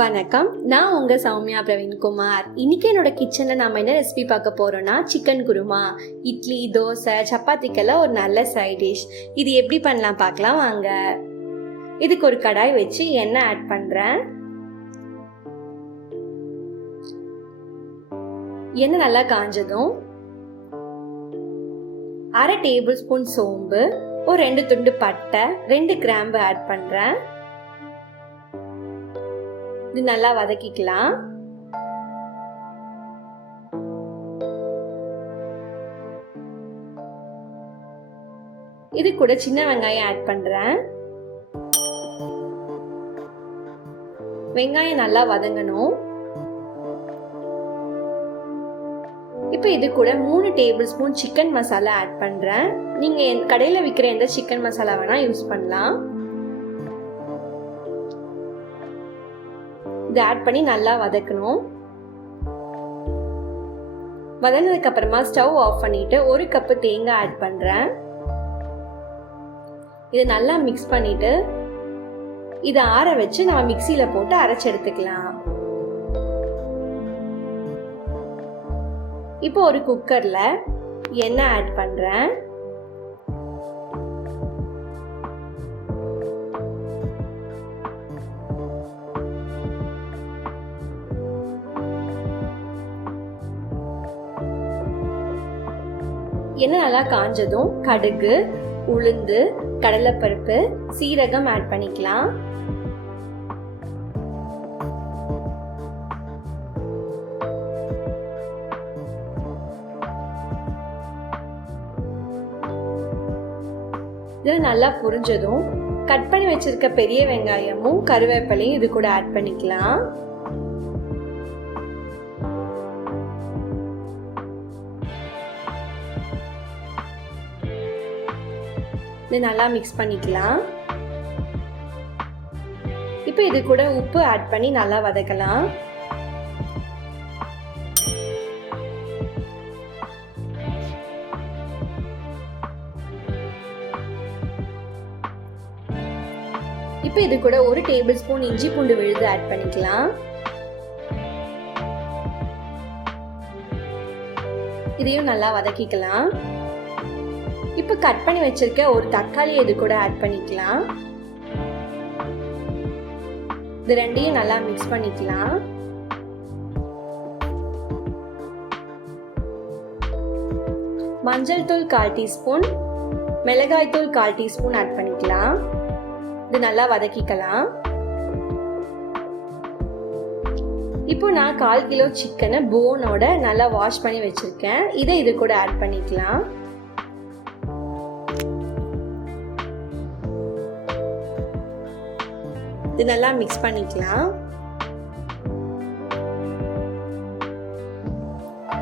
வணக்கம், நான் உங்கள் சௌமியா பிரவீன்குமார். இன்றைக்கி என்னோட கிச்சனில் நம்ம என்ன ரெசிபி பார்க்க போகிறோன்னா சிக்கன் குருமா. இட்லி, தோசை, சப்பாத்திக்கெல்லாம் ஒரு நல்ல சைட் டிஷ். இது எப்படி பண்ணலாம் பார்க்கலாம் வாங்க. இதுக்கு ஒரு கடாய் வச்சு எண்ணெய் ஆட் பண்ணுறேன். எண்ணெய் நல்லா காஞ்சதும் 1/2 டேபிள் ஸ்பூன் சோம்பு, ஒரு 2 துண்டு பட்டை, 2 கிராம்பு ஆட் பண்ணுறேன். இது நல்லா வதக்கிக்கலாம். இது கூட சின்ன வெங்காயம் ஆட் பண்றேன். வெங்காயம் நல்லா வதங்கணும். இப்போ இது கூட 3 tablespoon chicken masala add பண்றேன். நீங்க கடையில விற்கிற எந்த சிக்கன் மசாலா வேணா யூஸ் பண்ணலாம். இதை ஆட் பண்ணி நல்லா வதக்கணும். வதங்கினதுக்கு அப்புறமா ஸ்டவ் ஆஃப் பண்ணிட்டு 1 கப்பு தேங்காய் ஆட் பண்றேன். இதை நல்லா மிக்ஸ் பண்ணிட்டு இதை ஆற வச்சு நம்ம மிக்சியில போட்டு அரைச்சு எடுத்துக்கலாம். இப்போ ஒரு குக்கர்ல எண்ணெய் ஆட் பண்றேன். எண்ணெய் நல்லா காஞ்சதும் கடுகு, உளுந்து, கடலைப்பருப்பு, சீரகம் ஆட் பண்ணிக்கலாம். இது நல்லா புரிஞ்சதும் கட் பண்ணி வச்சிருக்க பெரிய வெங்காயமும் கருவேப்பிலையும் இது கூட ஆட் பண்ணிக்கலாம். இது நல்லா மிக்ஸ் பண்ணிக்கலாம். இப்போ இது கூட உப்பு ஆட் பண்ணி நல்லா வதக்கலாம். இப்போ இது கூட 1 டேபிள் ஸ்பூன் இஞ்சி பூண்டு விழுது ஆட் பண்ணிக்கலாம். இதையும் நல்லா வதக்கிக்கலாம். இப்போ கட் பண்ணி வச்சிருக்க ஒரு தக்காளி இது கூட ஆட் பண்ணிக்கலாம். இது ரெண்டையும் நல்லா மிக்ஸ் பண்ணிக்கலாம். மஞ்சள் தூள் 1/4 டீஸ்பூன், மிளகாய் தூள் 1/4 டீஸ்பூன் ஆட் பண்ணிக்கலாம். இது நல்லா வதக்கிக்கலாம். இப்போ நான் 1/4 கிலோ சிக்கனை போனோட நல்லா வாஷ் பண்ணி வச்சிருக்கேன். இதை இது கூட ஆட் பண்ணிக்கலாம். இது நல்லா மிக்ஸ் பண்ணிக்கலாம்.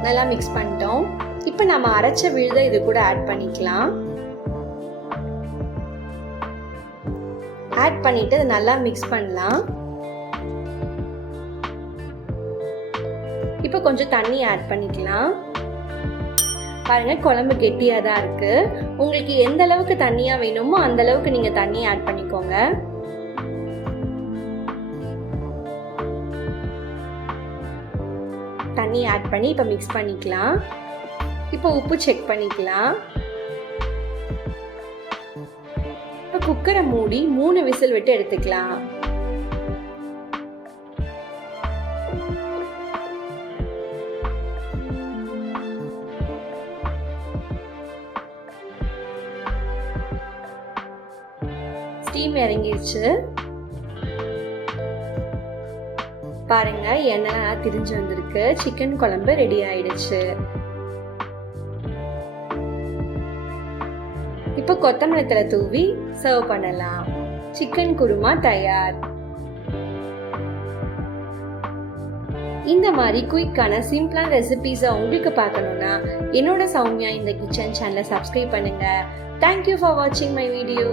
நல்லா மிக்ஸ் பண்ணிட்டோம். இப்போ நம்ம அரைச்ச விழுதை இது கூட ஆட் பண்ணிக்கலாம். ஆட் பண்ணிட்டு இது நல்லா மிக்ஸ் பண்ணலாம். இப்போ கொஞ்சம் தண்ணி ஆட் பண்ணிக்கலாம். பாருங்க, குழம்பு கெட்டியா தான் இருக்கு. உங்களுக்கு எந்த அளவுக்கு தண்ணியா வேணுமோ அந்த அளவுக்கு நீங்க தண்ணி ஆட் பண்ணிக்கோங்க. தண்ணி ஆட் பண்ணி இப்போ மிக்ஸ் பண்ணிக்கலாம். இப்போ உப்பு செக் பண்ணிக்கலாம். இப்போ குக்கரை மூடி 3 விசில் விட்டு எடுத்துக்கலாம். ஸ்டீம் இறங்கிடுச்சு. பாருங்க, எண்ணெய் திரிஞ்சு வந்திருக்கு. சிக்கன் குழம்பு ரெடி ஆயிடுச்சு. இப்போ கொத்தமல்லி தழை தூவி சர்வ் பண்ணலாம். சிக்கன் குருமா தயார். இந்த மாதிரி குயிக்கான சிம்பிளான ரெசிபிஸை உங்களுக்கு பார்க்கணும்னா என்னோட சௌமியா இந்த கிச்சன் சேனலை சப்ஸ்கிரைப் பண்ணுங்க. தேங்க்யூ ஃபார் வாட்சிங் மை வீடியோ.